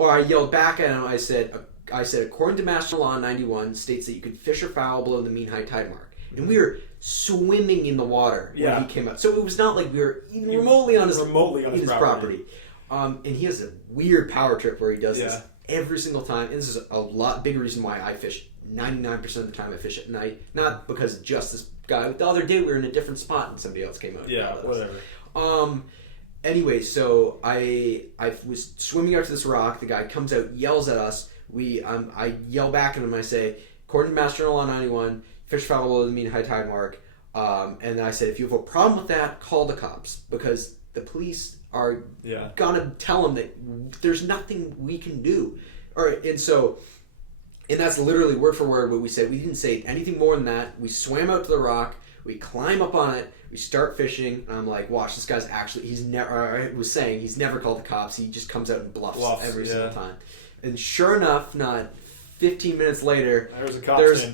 I yelled back at him. I said, according to Master Law 91, states that you can fish or foul below the mean high tide mark. And we were swimming in the water when he came out. So it was not like we were even remotely on his property. And he has a weird power trip where he does this every single time. And this is a lot big reason why I fish 99% of the time I fish at night. Not because of just this guy. The other day we were in a different spot and somebody else came out. Yeah, whatever. Anyway, so I was swimming out to this rock. The guy comes out, yells at us. I yell back at him. I say, according to Master Law 91, fish foul below the mean high tide mark. And then I said, if you have a problem with that, call the cops, because the police are gonna tell them that there's nothing we can do. And that's literally word for word what we said. We didn't say anything more than that. We swam out to the rock. We climb up on it. We start fishing. And I'm like, watch, this guy's actually, he's never called the cops. He just comes out and bluffs every single time. And sure enough, not 15 minutes later,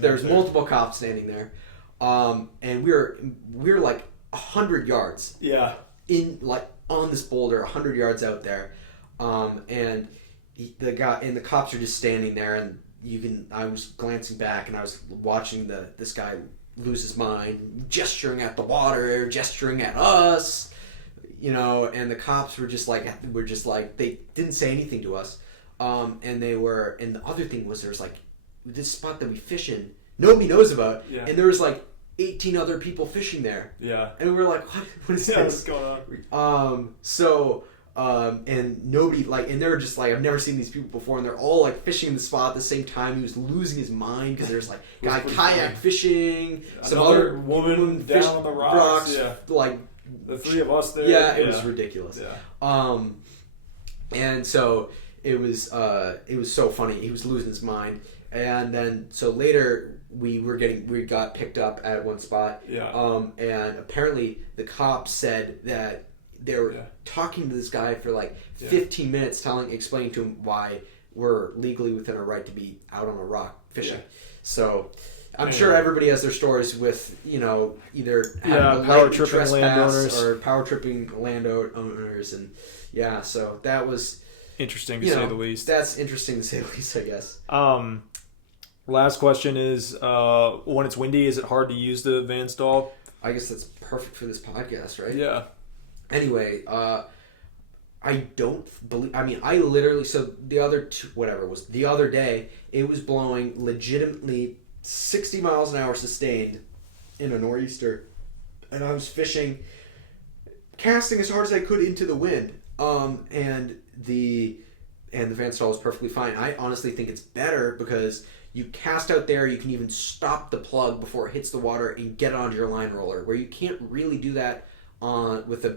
there's multiple cops standing there. And we're like 100 yards. Yeah. In like on this boulder, 100 yards out there. And the cops are just standing there, and I was glancing back and I was watching this guy lose his mind, gesturing at the water, gesturing at us, and the cops were just like they didn't say anything to us. And the other thing was, there's like this spot that we fish in, nobody knows about, and there was like 18 other people fishing there. Yeah. And we were like, what is this? What's going on? And nobody, and they're just like, I've never seen these people before, and they're all like fishing in the spot at the same time. He was losing his mind because there's like guy kayak fishing, some other woman down on the rocks. Like the three of us there. Yeah, it was ridiculous. Yeah. And so it was so funny. He was losing his mind, and then so later we got picked up at one spot. Yeah. And apparently the cops said that they were talking to this guy for like 15 minutes, explaining to him why we're legally within our right to be out on a rock fishing. Yeah. So I'm sure everybody has their stories with, either having power tripping landowners or power tripping landowners, and so that was interesting to say the least. That's interesting to say the least, I guess. Last question is, when it's windy, is it hard to use the Van Staal? I guess that's perfect for this podcast, right? Yeah. Anyway, I don't believe. I mean, I literally. So the other day, it was blowing legitimately 60 miles an hour sustained in a nor'easter, and I was casting as hard as I could into the wind. And the Van Staal was perfectly fine. I honestly think it's better because you cast out there, you can even stop the plug before it hits the water and get it onto your line roller, where you can't really do that with a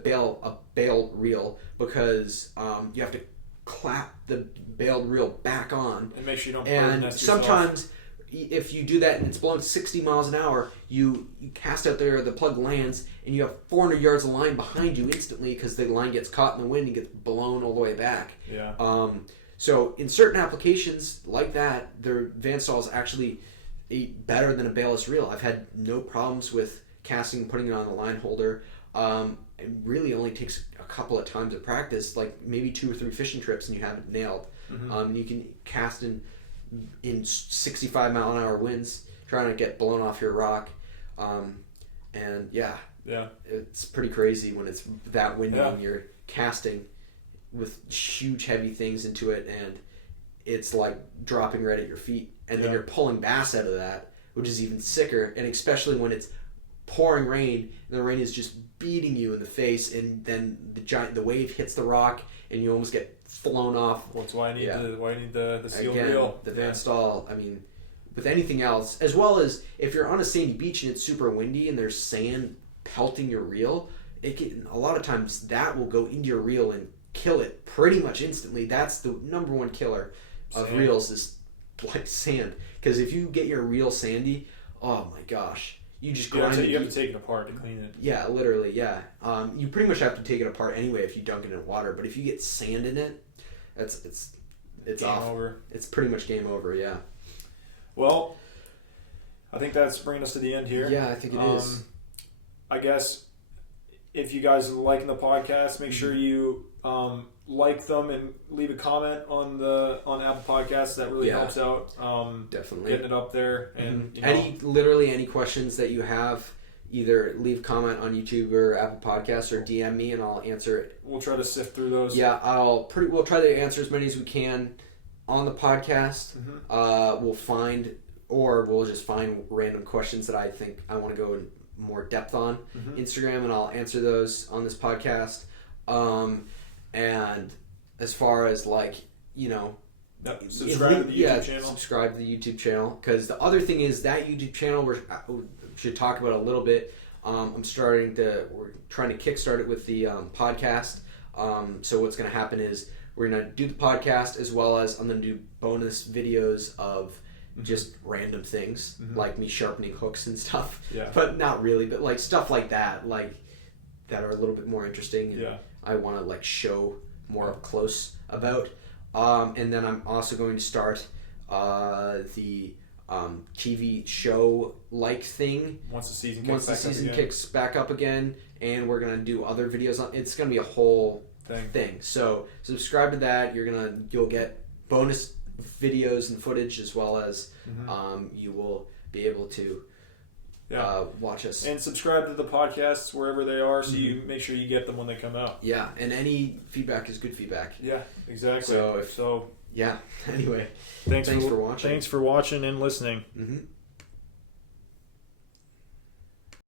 bailed reel, because you have to clap the bailed reel back on. And make sure you don't and sometimes if you do that and it's blowing 60 miles an hour, you cast out there, the plug lands, and you have 400 yards of line behind you instantly because the line gets caught in the wind and gets blown all the way back. Yeah. So in certain applications like that, their Van Staal is actually better than a bailless reel. I've had no problems with casting and putting it on the line holder. It really only takes a couple of times of practice, like maybe 2 or 3 fishing trips, and you have it nailed. Mm-hmm. You can cast in 65 mile an hour winds, trying to get blown off your rock, and it's pretty crazy when it's that windy and you're casting with huge heavy things into it, and it's like dropping right at your feet, and then you're pulling bass out of that, which is even sicker, and especially when it's pouring rain and the rain is just beating you in the face, and then the wave hits the rock and you almost get flown off. Well, that's why I need the sealed reel. The Van Staal, I mean, with anything else, as well as if you're on a sandy beach and it's super windy and there's sand pelting your reel, a lot of times that will go into your reel and kill it pretty much instantly. That's the number one killer of reels, is like sand. Because if you get your reel sandy, oh my gosh, you just grind it. You have to take it apart to clean it. Yeah, literally, yeah. You pretty much have to take it apart anyway if you dunk it in water. But if you get sand in it, it's game off. Over. It's pretty much game over, yeah. Well, I think that's bringing us to the end here. Yeah, I think it is. I guess if you guys are liking the podcast, make sure you like them and leave a comment on Apple Podcasts. That really helps out. Definitely getting it up there. And any questions that you have, either leave a comment on YouTube or Apple Podcasts, or DM me and I'll answer it. We'll try to sift through those. Yeah, we'll try to answer as many as we can on the podcast. Mm-hmm. We'll just find random questions that I think I want to go in more depth on Instagram, and I'll answer those on this podcast. And as far as subscribe to the YouTube channel. Subscribe to the YouTube channel, because the other thing is that YouTube channel we should talk about a little bit. We're trying to kickstart it with the podcast. So what's going to happen is we're going to do the podcast, as well as I'm going to do bonus videos of just random things, like me sharpening hooks and stuff. Yeah. But not really, but like stuff like that, that are a little bit more interesting. And I want to show more up close about. And then I'm also going to start the TV show thing once the season kicks back up again, and we're gonna do other videos on. It's gonna be a whole thing. So subscribe to that. You'll get bonus videos and footage, as well as you will be able to watch us, and subscribe to the podcasts wherever they are, so you make sure you get them when they come out. Yeah, and any feedback is good feedback. Yeah, exactly. So anyway, thanks for watching. Thanks for watching and listening.